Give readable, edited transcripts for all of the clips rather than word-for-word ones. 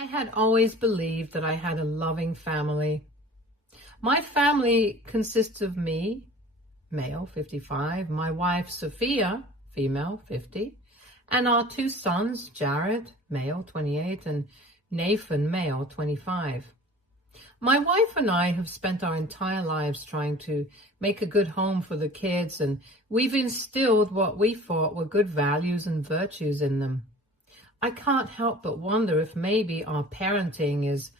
I had always believed that I had a loving family. My family consists of me, male, 55, my wife, Sophia, female, 50, and our two sons, Jared, male, 28, and Nathan, male, 25. My wife and I have spent our entire lives trying to make a good home for the kids, and we've instilled what we thought were good values and virtues in them. I can't help but wonder if maybe our parenting is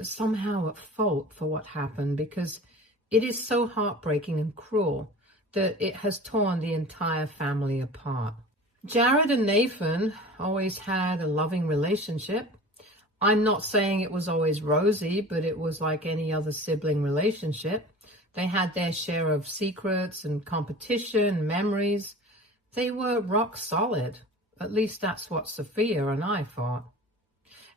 somehow at fault for what happened, because it is so heartbreaking and cruel that it has torn the entire family apart. Jared and Nathan always had a loving relationship. I'm not saying it was always rosy, but it was like any other sibling relationship. They had their share of secrets and competition, memories. They were rock solid. At least that's what Sophia and I thought.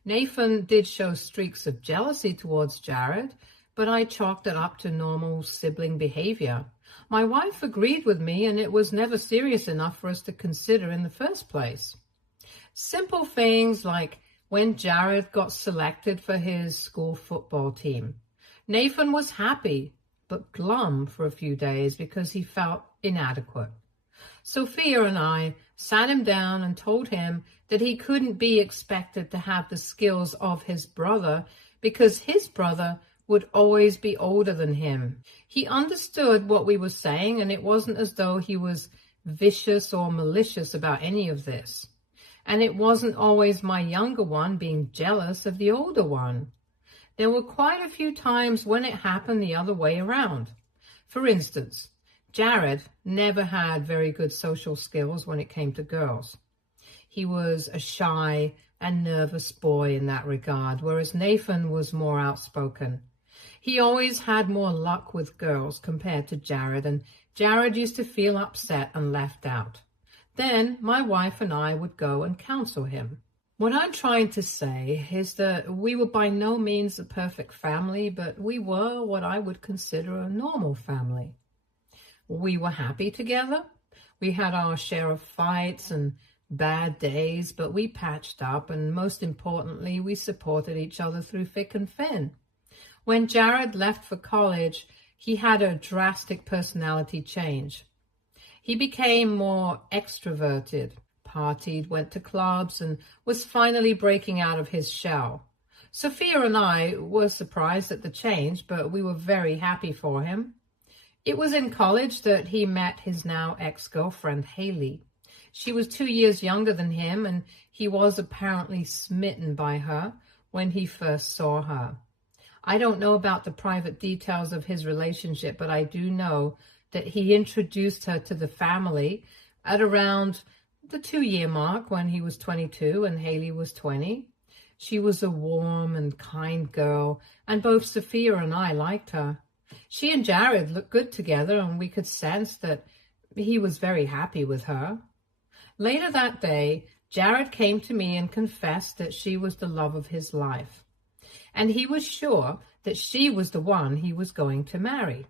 Nathan did show streaks of jealousy towards Jared, but I chalked it up to normal sibling behavior. My wife agreed with me, and it was never serious enough for us to consider in the first place. Simple things like when Jared got selected for his school football team. Nathan was happy, but glum for a few days because he felt inadequate. Sophia and I sat him down and told him that he couldn't be expected to have the skills of his brother because his brother would always be older than him. He understood what we were saying, and it wasn't as though he was vicious or malicious about any of this. And it wasn't always my younger one being jealous of the older one. There were quite a few times when it happened the other way around. For instance, Jared never had very good social skills when it came to girls. He was a shy and nervous boy in that regard, whereas Nathan was more outspoken. He always had more luck with girls compared to Jared, and Jared used to feel upset and left out. Then my wife and I would go and counsel him. What I'm trying to say is that we were by no means a perfect family, but we were what I would consider a normal family. We were happy together. We had our share of fights and bad days, but we patched up, and most importantly, we supported each other through thick and thin. When Jared left for college, he had a drastic personality change. He became more extroverted, partied, went to clubs, and was finally breaking out of his shell. Sophia and I were surprised at the change, but we were very happy for him. It was in college that he met his now ex-girlfriend, Haley. She was 2 years younger than him, and he was apparently smitten by her when he first saw her. I don't know about the private details of his relationship, but I do know that he introduced her to the family at around the 2-year mark when he was 22 and Haley was 20. She was a warm and kind girl, and both Sophia and I liked her. She and Jared looked good together, and we could sense that he was very happy with her. Later that day, Jared came to me and confessed that she was the love of his life, and he was sure that she was the one he was going to marry.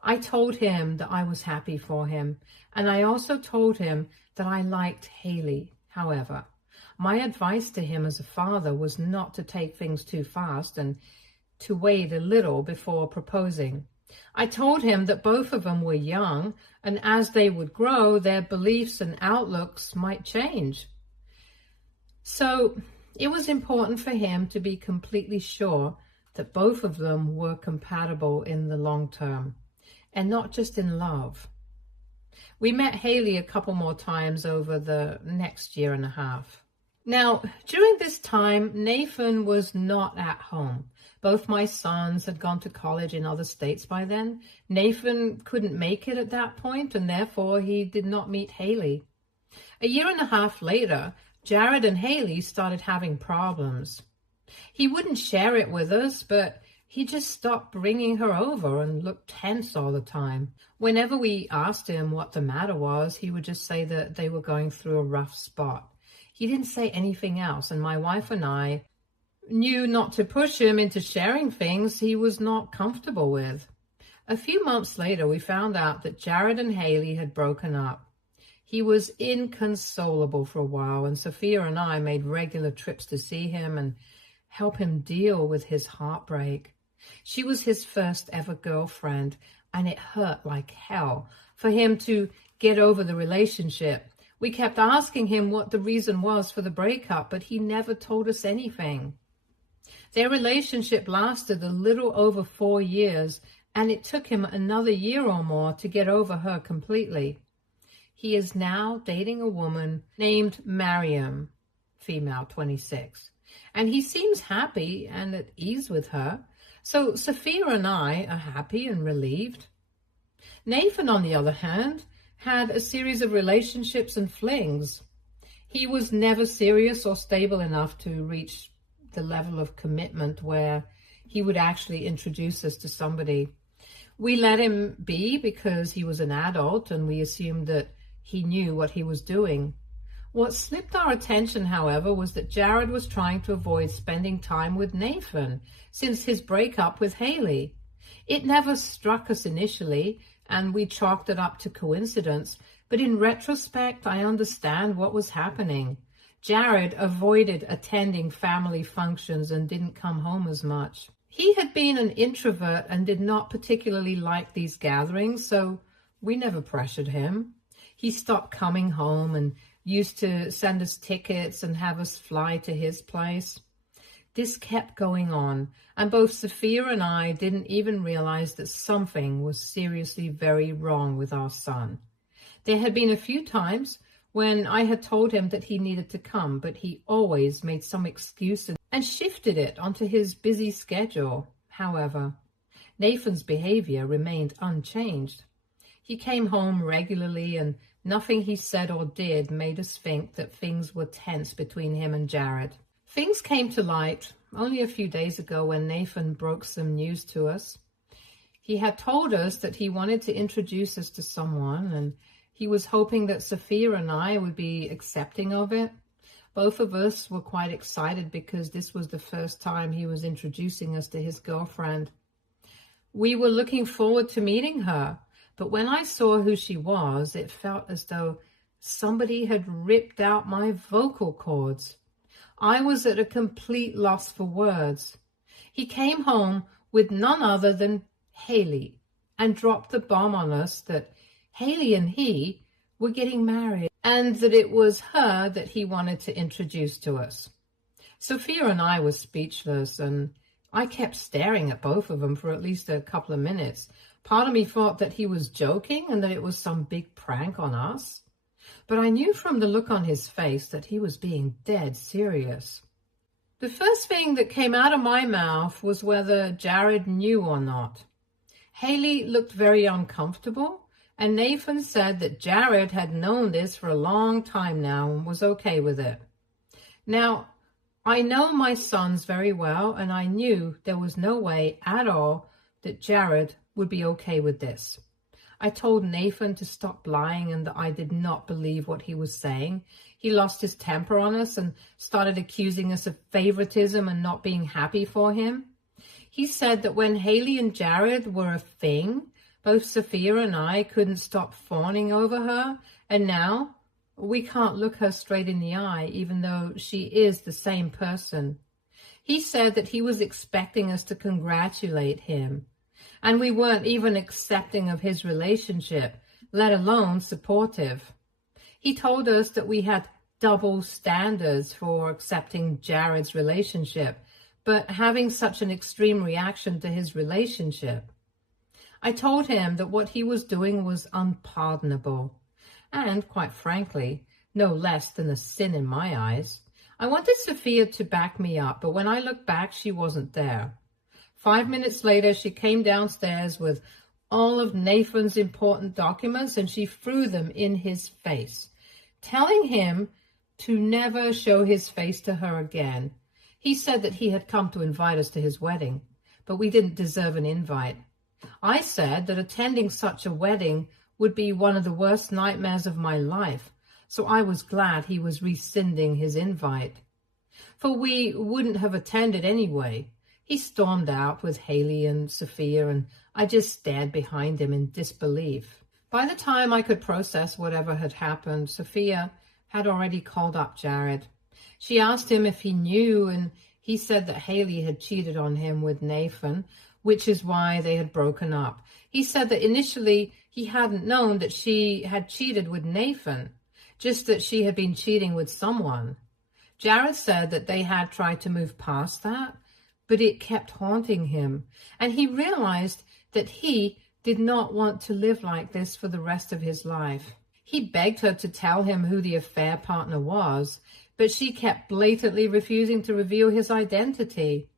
I told him that I was happy for him, and I also told him that I liked Haley. However, my advice to him as a father was not to take things too fast and to wait a little before proposing. I told him that both of them were young, and as they would grow, their beliefs and outlooks might change. So it was important for him to be completely sure that both of them were compatible in the long term, and not just in love. We met Haley a couple more times over the next year and a half. Now, during this time, Nathan was not at home. Both my sons had gone to college in other states by then. Nathan couldn't make it at that point, and therefore he did not meet Haley. A year and a half later, Jared and Haley started having problems. He wouldn't share it with us, but he just stopped bringing her over and looked tense all the time. Whenever we asked him what the matter was, he would just say that they were going through a rough spot. He didn't say anything else, and my wife and I knew not to push him into sharing things he was not comfortable with. A few months later, we found out that Jared and Haley had broken up. He was inconsolable for a while, and Sophia and I made regular trips to see him and help him deal with his heartbreak. She was his first ever girlfriend, and it hurt like hell for him to get over the relationship. We kept asking him what the reason was for the breakup, but he never told us anything. Their relationship lasted a little over 4 years, and it took him another year or more to get over her completely. He is now dating a woman named Mariam, female, 26, and he seems happy and at ease with her. So Sophia and I are happy and relieved. Nathan, on the other hand, had a series of relationships and flings. He was never serious or stable enough to reach the level of commitment where he would actually introduce us to somebody. We let him be because he was an adult and we assumed that he knew what he was doing. What slipped our attention, however, was that Jared was trying to avoid spending time with Nathan since his breakup with Haley. It never struck us initially, and we chalked it up to coincidence, but in retrospect, I understand what was happening. Jared avoided attending family functions and didn't come home as much. He had been an introvert and did not particularly like these gatherings, so we never pressured him. He stopped coming home and used to send us tickets and have us fly to his place. This kept going on, and both Sophia and I didn't even realize that something was seriously very wrong with our son. There had been a few times when I had told him that he needed to come, but he always made some excuse and shifted it onto his busy schedule. However, Nathan's behavior remained unchanged. He came home regularly, and nothing he said or did made us think that things were tense between him and Jared. Things came to light only a few days ago when Nathan broke some news to us. He had told us that he wanted to introduce us to someone, and he was hoping that Sophia and I would be accepting of it. Both of us were quite excited because this was the first time he was introducing us to his girlfriend. We were looking forward to meeting her, but when I saw who she was, it felt as though somebody had ripped out my vocal cords. I was at a complete loss for words. He came home with none other than Haley and dropped the bomb on us that Haley and he were getting married and that it was her that he wanted to introduce to us. Sophia and I were speechless, and I kept staring at both of them for at least a couple of minutes. Part of me thought that he was joking and that it was some big prank on us. But I knew from the look on his face that he was being dead serious. The first thing that came out of my mouth was whether Jared knew or not. Haley looked very uncomfortable, and Nathan said that Jared had known this for a long time now and was okay with it. Now, I know my sons very well, and I knew there was no way at all that Jared would be okay with this. I told Nathan to stop lying and that I did not believe what he was saying. He lost his temper on us and started accusing us of favoritism and not being happy for him. He said that when Haley and Jared were a thing, both Sophia and I couldn't stop fawning over her, and now we can't look her straight in the eye, even though she is the same person. He said that he was expecting us to congratulate him, and we weren't even accepting of his relationship, let alone supportive. He told us that we had double standards for accepting Jared's relationship, but having such an extreme reaction to his relationship. I told him that what he was doing was unpardonable, and, quite frankly, no less than a sin in my eyes. I wanted Sophia to back me up, but when I looked back, she wasn't there. 5 minutes later, she came downstairs with all of Nathan's important documents, and she threw them in his face, telling him to never show his face to her again. He said that he had come to invite us to his wedding, but we didn't deserve an invite. I said that attending such a wedding would be one of the worst nightmares of my life, so I was glad he was rescinding his invite. For we wouldn't have attended anyway. He stormed out with Haley and Sophia, and I just stared behind him in disbelief. By the time I could process whatever had happened, Sophia had already called up Jared. She asked him if he knew, and he said that Haley had cheated on him with Nathan, which is why they had broken up. He said that initially he hadn't known that she had cheated with Nathan, just that she had been cheating with someone. Jared said that they had tried to move past that, but it kept haunting him, and he realized that he did not want to live like this for the rest of his life. He begged her to tell him who the affair partner was, but she kept blatantly refusing to reveal his identity.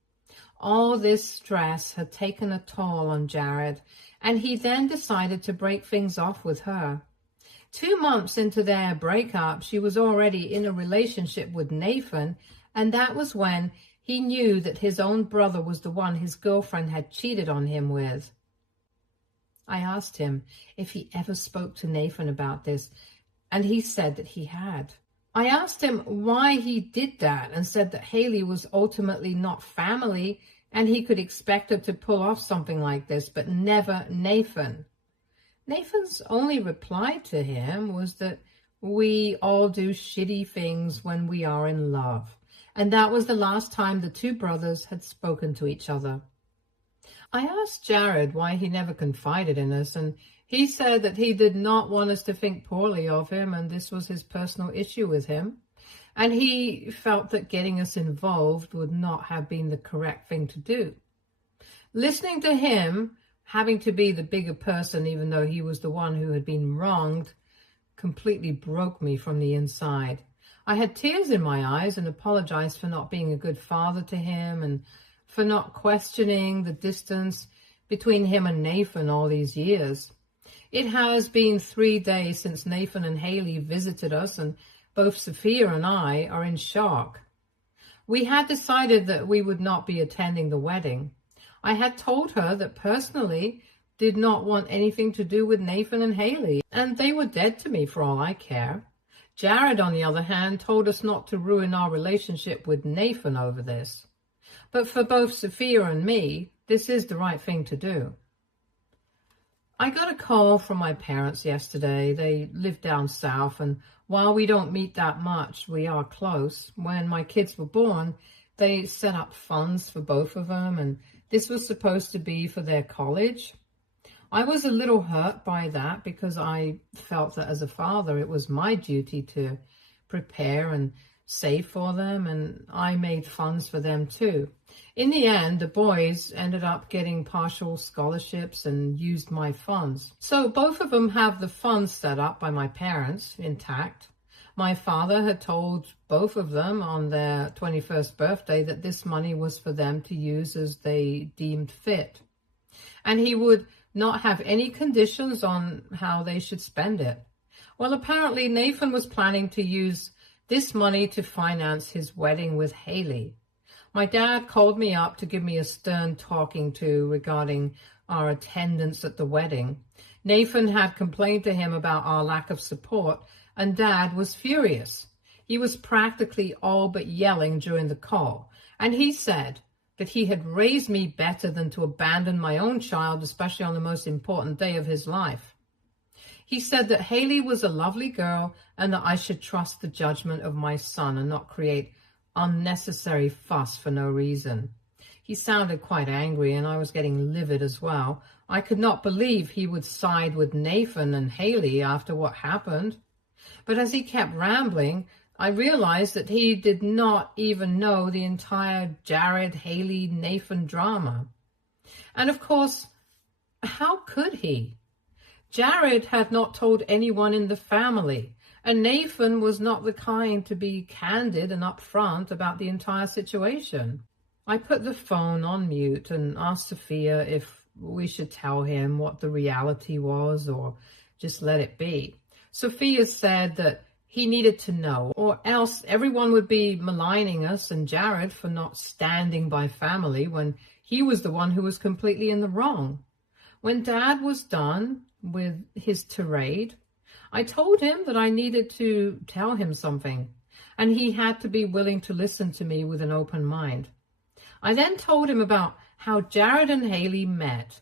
All this stress had taken a toll on Jared, and he then decided to break things off with her. 2 months into their breakup, she was already in a relationship with Nathan, and that was when he knew that his own brother was the one his girlfriend had cheated on him with. I asked him if he ever spoke to Nathan about this, and he said that he had. I asked him why he did that and said that Haley was ultimately not family and he could expect her to pull off something like this, but never Nathan. Nathan's only reply to him was that we all do shitty things when we are in love, and that was the last time the two brothers had spoken to each other. I asked Jared why he never confided in us, and he said that he did not want us to think poorly of him, and this was his personal issue with him. And he felt that getting us involved would not have been the correct thing to do. Listening to him, having to be the bigger person, even though he was the one who had been wronged, completely broke me from the inside. I had tears in my eyes and apologized for not being a good father to him and for not questioning the distance between him and Nathan all these years. It has been 3 days since Nathan and Haley visited us, and both Sophia and I are in shock. We had decided that we would not be attending the wedding. I had told her that personally did not want anything to do with Nathan and Haley, and they were dead to me for all I care. Jared, on the other hand, told us not to ruin our relationship with Nathan over this. But for both Sophia and me, this is the right thing to do. I got a call from my parents yesterday. They live down south, and while we don't meet that much, we are close. When my kids were born, they set up funds for both of them, and this was supposed to be for their college. I was a little hurt by that because I felt that as a father, it was my duty to prepare and save for them, and I made funds for them too. In the end, the boys ended up getting partial scholarships and used my funds. So both of them have the funds set up by my parents intact. My father had told both of them on their 21st birthday that this money was for them to use as they deemed fit. And he would not have any conditions on how they should spend it. Well, apparently Nathan was planning to use this money to finance his wedding with Haley. My dad called me up to give me a stern talking to regarding our attendance at the wedding. Nathan had complained to him about our lack of support, and Dad was furious. He was practically all but yelling during the call, and he said that he had raised me better than to abandon my own child, especially on the most important day of his life. He said that Haley was a lovely girl and that I should trust the judgment of my son and not create unnecessary fuss for no reason. He sounded quite angry, and I was getting livid as well. I could not believe he would side with Nathan and Haley after what happened. But as he kept rambling, I realized that he did not even know the entire Jared, Haley, Nathan drama. And of course, how could he? Jared had not told anyone in the family, and Nathan was not the kind to be candid and upfront about the entire situation. I put the phone on mute and asked Sophia if we should tell him what the reality was or just let it be. Sophia said that he needed to know, or else everyone would be maligning us and Jared for not standing by family when he was the one who was completely in the wrong. When Dad was done with his tirade, I told him that I needed to tell him something, and he had to be willing to listen to me with an open mind. I then told him about how Jared and Haley met,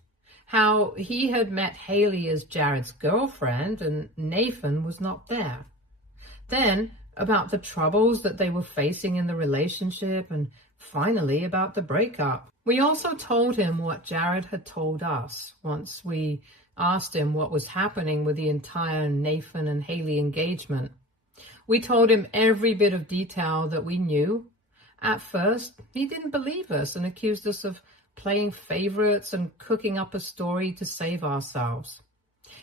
how he had met Haley as Jared's girlfriend and Nathan was not there. Then about the troubles that they were facing in the relationship, and finally about the breakup. We also told him what Jared had told us once we asked him what was happening with the entire Nathan and Haley engagement. We told him every bit of detail that we knew. At first, he didn't believe us and accused us of playing favorites and cooking up a story to save ourselves.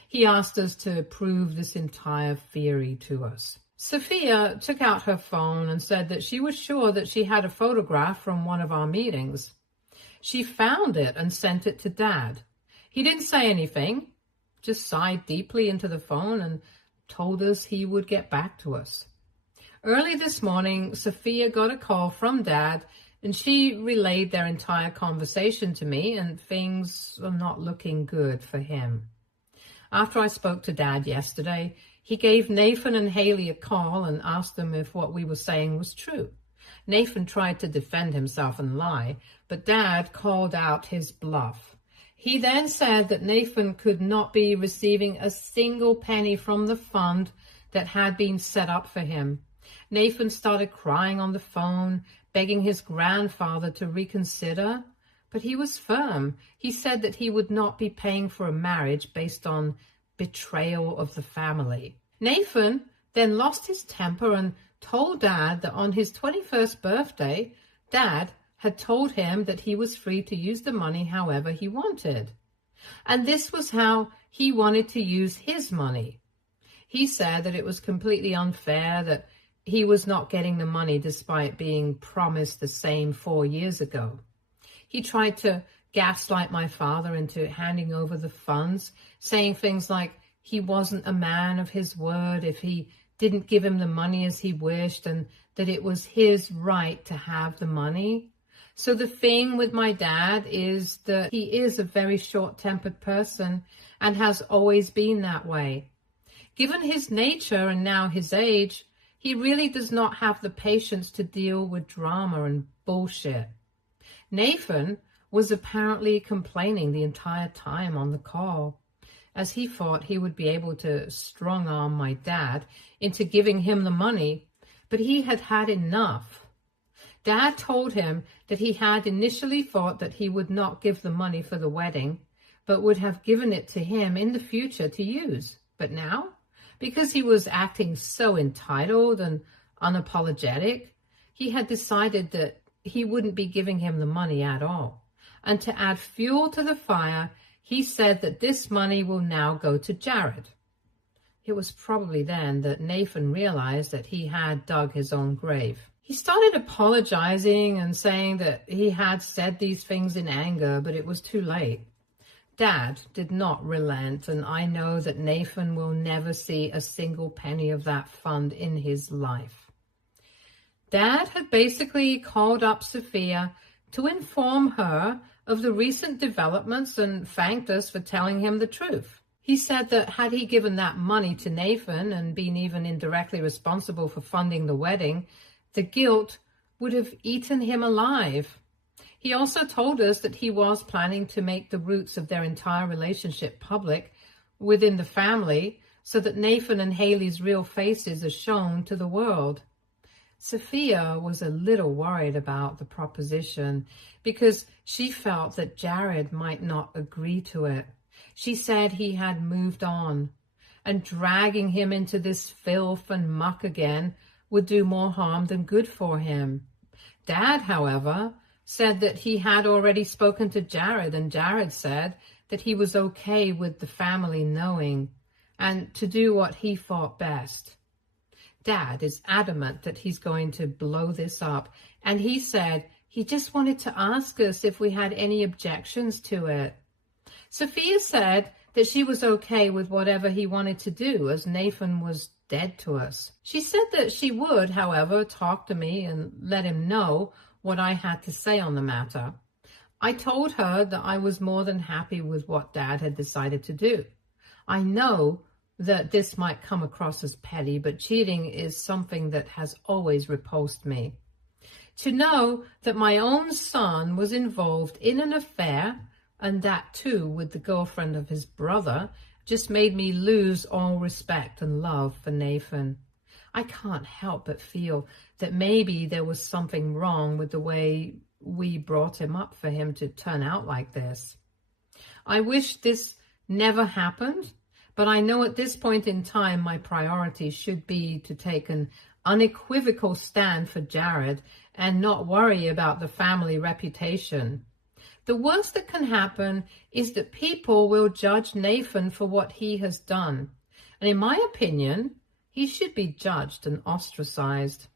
He asked us to prove this entire theory to us. Sophia took out her phone and said that she was sure that she had a photograph from one of our meetings. She found it and sent it to Dad. He didn't say anything, just sighed deeply into the phone and told us he would get back to us. Early this morning, Sophia got a call from Dad, and she relayed their entire conversation to me, and things are not looking good for him. After I spoke to Dad yesterday, he gave Nathan and Haley a call and asked them if what we were saying was true. Nathan tried to defend himself and lie, but Dad called out his bluff. He then said that Nathan could not be receiving a single penny from the fund that had been set up for him. Nathan started crying on the phone, begging his grandfather to reconsider, but he was firm. He said that he would not be paying for a marriage based on betrayal of the family. Nathan then lost his temper and told Dad that on his 21st birthday, Dad had told him that he was free to use the money however he wanted. And this was how he wanted to use his money. He said that it was completely unfair that he was not getting the money despite being promised the same 4 years ago. He tried to gaslight my father into handing over the funds, saying things like he wasn't a man of his word if he didn't give him the money as he wished, and that it was his right to have the money. So the thing with my dad is that he is a very short-tempered person and has always been that way. Given his nature and now his age, he really does not have the patience to deal with drama and bullshit. Nathan was apparently complaining the entire time on the call, as he thought he would be able to strong-arm my dad into giving him the money, but he had had enough. Dad told him that he had initially thought that he would not give the money for the wedding, but would have given it to him in the future to use. But now, because he was acting so entitled and unapologetic, he had decided that he wouldn't be giving him the money at all. And to add fuel to the fire, he said that this money will now go to Jared. It was probably then that Nathan realized that he had dug his own grave. He started apologizing and saying that he had said these things in anger, but it was too late. Dad did not relent, and I know that Nathan will never see a single penny of that fund in his life. Dad had basically called up Sophia to inform her of the recent developments and thanked us for telling him the truth. He said that had he given that money to Nathan and been even indirectly responsible for funding the wedding, the guilt would have eaten him alive. He also told us that he was planning to make the roots of their entire relationship public within the family so that Nathan and Haley's real faces are shown to the world. Sophia was a little worried about the proposition because she felt that Jared might not agree to it. She said he had moved on, and dragging him into this filth and muck again would do more harm than good for him. Dad, however, said that he had already spoken to Jared, and Jared said that he was okay with the family knowing and to do what he thought best. Dad is adamant that he's going to blow this up, and he said he just wanted to ask us if we had any objections to it. Sophia said that she was okay with whatever he wanted to do, as Nathan was dead to us. She said that she would, however, talk to me and let him know what I had to say on the matter. I told her that I was more than happy with what Dad had decided to do. I know that this might come across as petty, but cheating is something that has always repulsed me. To know that my own son was involved in an affair and that too with the girlfriend of his brother, just made me lose all respect and love for Nathan. I can't help but feel that maybe there was something wrong with the way we brought him up for him to turn out like this. I wish this never happened, but I know at this point in time my priority should be to take an unequivocal stand for Jared and not worry about the family reputation. The worst that can happen is that people will judge Nathan for what he has done. And in my opinion, he should be judged and ostracized.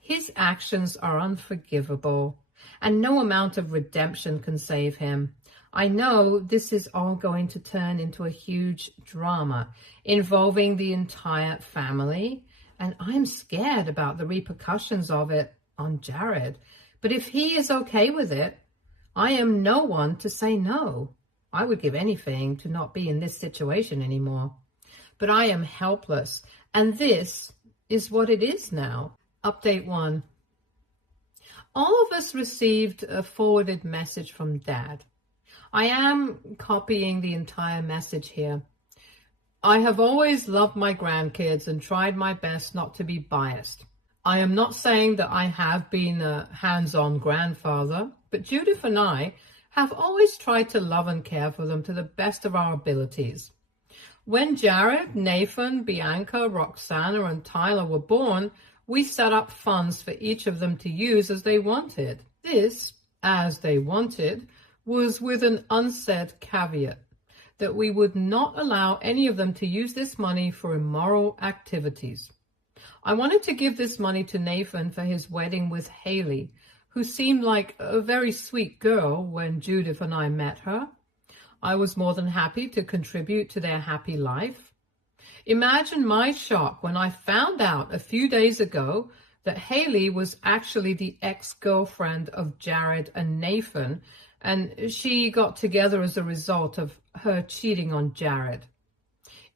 His actions are unforgivable, and no amount of redemption can save him. I know this is all going to turn into a huge drama involving the entire family, and I'm scared about the repercussions of it on Jared. But if he is okay with it, I am no one to say no. I would give anything to not be in this situation anymore. But I am helpless, and this is what it is now. Update 1. All of us received a forwarded message from Dad. I am copying the entire message here. I have always loved my grandkids and tried my best not to be biased. I am not saying that I have been a hands-on grandfather, but Judith and I have always tried to love and care for them to the best of our abilities. When Jared, Nathan, Bianca, Roxana, and Tyler were born, we set up funds for each of them to use as they wanted. This, as they wanted, was with an unsaid caveat that we would not allow any of them to use this money for immoral activities. I wanted to give this money to Nathan for his wedding with Haley, who seemed like a very sweet girl when Judith and I met her. I was more than happy to contribute to their happy life. Imagine my shock when I found out a few days ago that Haley was actually the ex-girlfriend of Jared and Nathan, and she got together as a result of her cheating on Jared.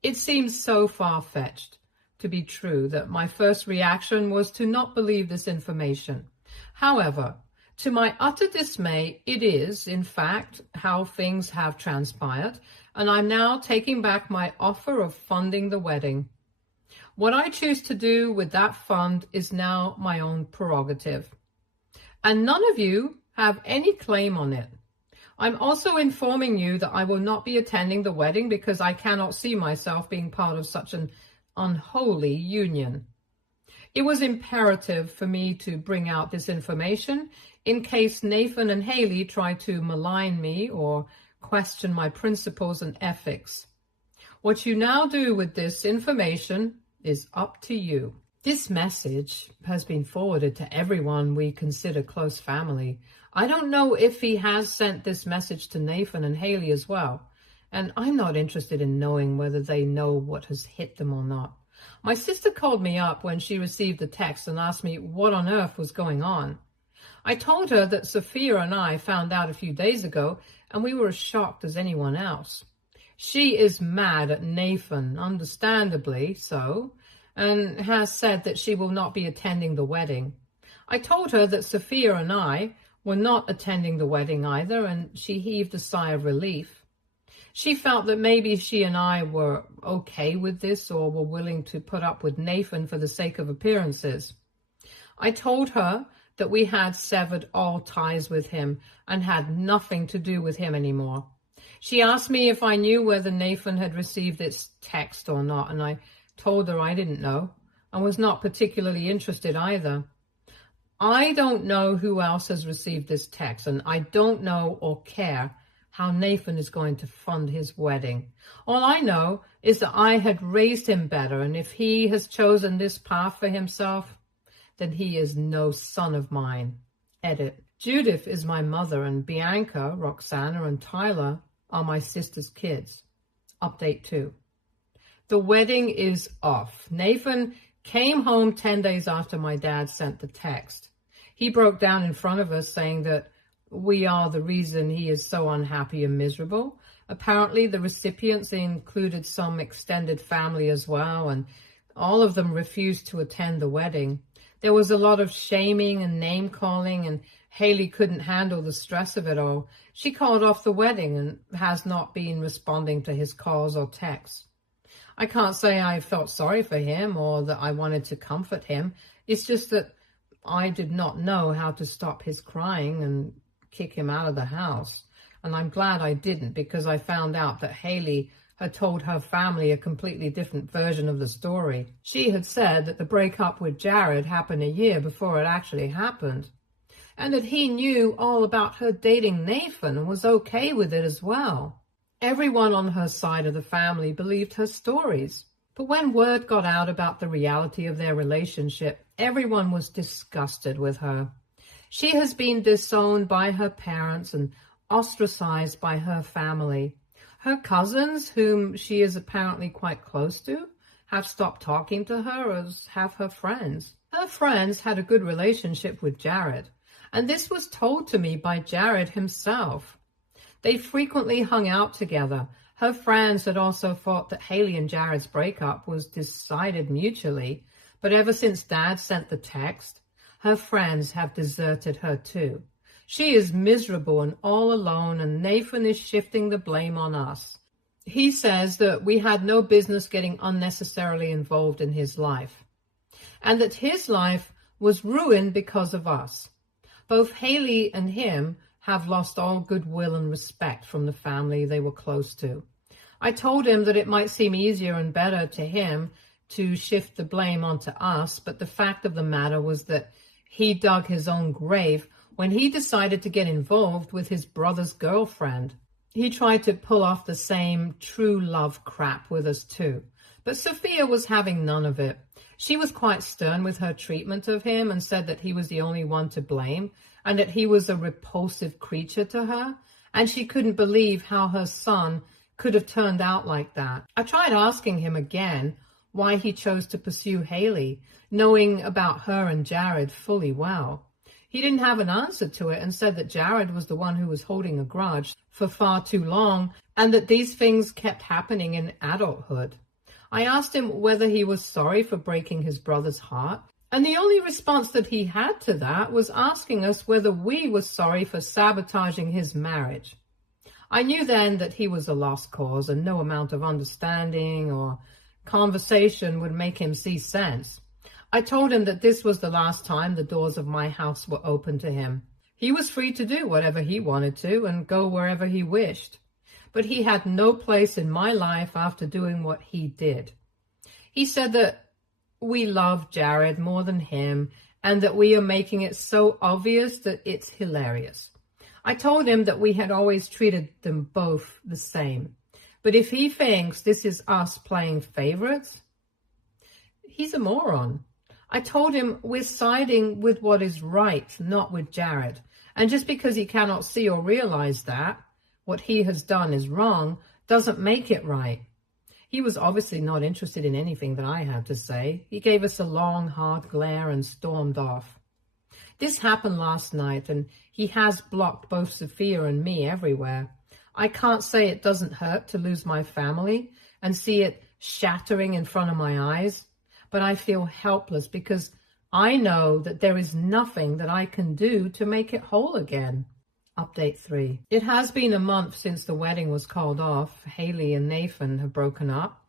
It seems so far-fetched to be true that my first reaction was to not believe this information. However, to my utter dismay, it is, in fact, how things have transpired, and I'm now taking back my offer of funding the wedding. What I choose to do with that fund is now my own prerogative, and none of you have any claim on it. I'm also informing you that I will not be attending the wedding because I cannot see myself being part of such an unholy union. It was imperative for me to bring out this information in case Nathan and Haley try to malign me or question my principles and ethics. What you now do with this information is up to you. This message has been forwarded to everyone we consider close family. I don't know if he has sent this message to Nathan and Haley as well, and I'm not interested in knowing whether they know what has hit them or not. My sister called me up when she received the text and asked me what on earth was going on. I told her that Sophia and I found out a few days ago, and we were as shocked as anyone else. She is mad at Nathan, understandably so, and has said that she will not be attending the wedding. I told her that Sophia and I were not attending the wedding either, and she heaved a sigh of relief. She felt that maybe she and I were okay with this or were willing to put up with Nathan for the sake of appearances. I told her that we had severed all ties with him and had nothing to do with him anymore. She asked me if I knew whether Nathan had received this text or not, and I told her I didn't know and was not particularly interested either. I don't know who else has received this text, and I don't know or care how Nathan is going to fund his wedding. All I know is that I had raised him better, and if he has chosen this path for himself, then he is no son of mine. Edit. Judith is my mother, and Bianca, Roxana, and Tyler are my sister's kids. Update 2. The wedding is off. Nathan came home 10 days after my dad sent the text. He broke down in front of us saying that we are the reason he is so unhappy and miserable. Apparently the recipients included some extended family as well, and all of them refused to attend the wedding. There was a lot of shaming and name calling, and Haley couldn't handle the stress of it all. She called off the wedding and has not been responding to his calls or texts. I can't say I felt sorry for him or that I wanted to comfort him. It's just that I did not know how to stop his crying and kick him out of the house. And I'm glad I didn't, because I found out that Haley had told her family a completely different version of the story. She had said that the breakup with Jared happened a year before it actually happened, and that he knew all about her dating Nathan and was okay with it as well. Everyone on her side of the family believed her stories. But when word got out about the reality of their relationship, everyone was disgusted with her. She has been disowned by her parents and ostracized by her family. Her cousins, whom she is apparently quite close to, have stopped talking to her, as have her friends. Her friends had a good relationship with Jared, and this was told to me by Jared himself. They frequently hung out together. Her friends had also thought that Haley and Jared's breakup was decided mutually, but ever since Dad sent the text, her friends have deserted her too. She is miserable and all alone, and Nathan is shifting the blame on us. He says that we had no business getting unnecessarily involved in his life, and that his life was ruined because of us. Both Haley and him have lost all goodwill and respect from the family they were close to. I told him that it might seem easier and better to him to shift the blame onto us, but the fact of the matter was that he dug his own grave when he decided to get involved with his brother's girlfriend. He tried to pull off the same true love crap with us too, but Sophia was having none of it. She was quite stern with her treatment of him and said that he was the only one to blame and that he was a repulsive creature to her, and she couldn't believe how her son could have turned out like that. I tried asking him again why he chose to pursue Haley, knowing about her and Jared fully well. He didn't have an answer to it and said that Jared was the one who was holding a grudge for far too long and that these things kept happening in adulthood. I asked him whether he was sorry for breaking his brother's heart, and the only response that he had to that was asking us whether we were sorry for sabotaging his marriage. I knew then that he was a lost cause and no amount of understanding or conversation would make him see sense. I told him that this was the last time the doors of my house were open to him. He was free to do whatever he wanted to and go wherever he wished, but he had no place in my life after doing what he did. He said that we love Jared more than him and that we are making it so obvious that it's hilarious. I told him that we had always treated them both the same, but if he thinks this is us playing favorites, he's a moron. I told him we're siding with what is right, not with Jared. And just because he cannot see or realize that what he has done is wrong doesn't make it right. He was obviously not interested in anything that I had to say. He gave us a long, hard glare and stormed off. This happened last night, and he has blocked both Sophia and me everywhere. I can't say it doesn't hurt to lose my family and see it shattering in front of my eyes, but I feel helpless because I know that there is nothing that I can do to make it whole again. Update 3. It has been a month since the wedding was called off. Haley and Nathan have broken up,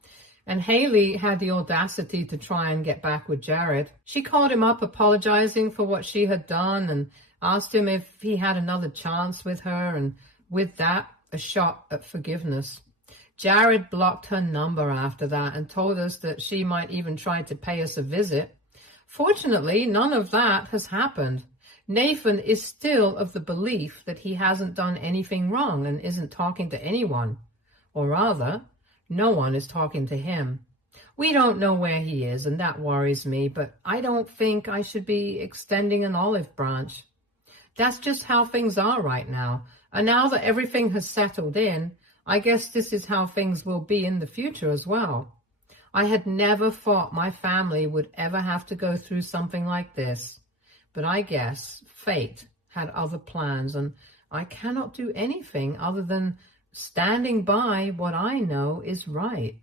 and Haley had the audacity to try and get back with Jared. She called him up apologizing for what she had done and asked him if he had another chance with her, and with that, a shot at forgiveness. Jared blocked her number after that and told us that she might even try to pay us a visit. Fortunately, none of that has happened. Nathan is still of the belief that he hasn't done anything wrong and isn't talking to anyone. Or rather, no one is talking to him. We don't know where he is, and that worries me, but I don't think I should be extending an olive branch. That's just how things are right now. And now that everything has settled in, I guess this is how things will be in the future as well. I had never thought my family would ever have to go through something like this. But I guess fate had other plans, and I cannot do anything other than standing by what I know is right.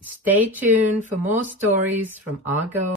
Stay tuned for more stories from Argo.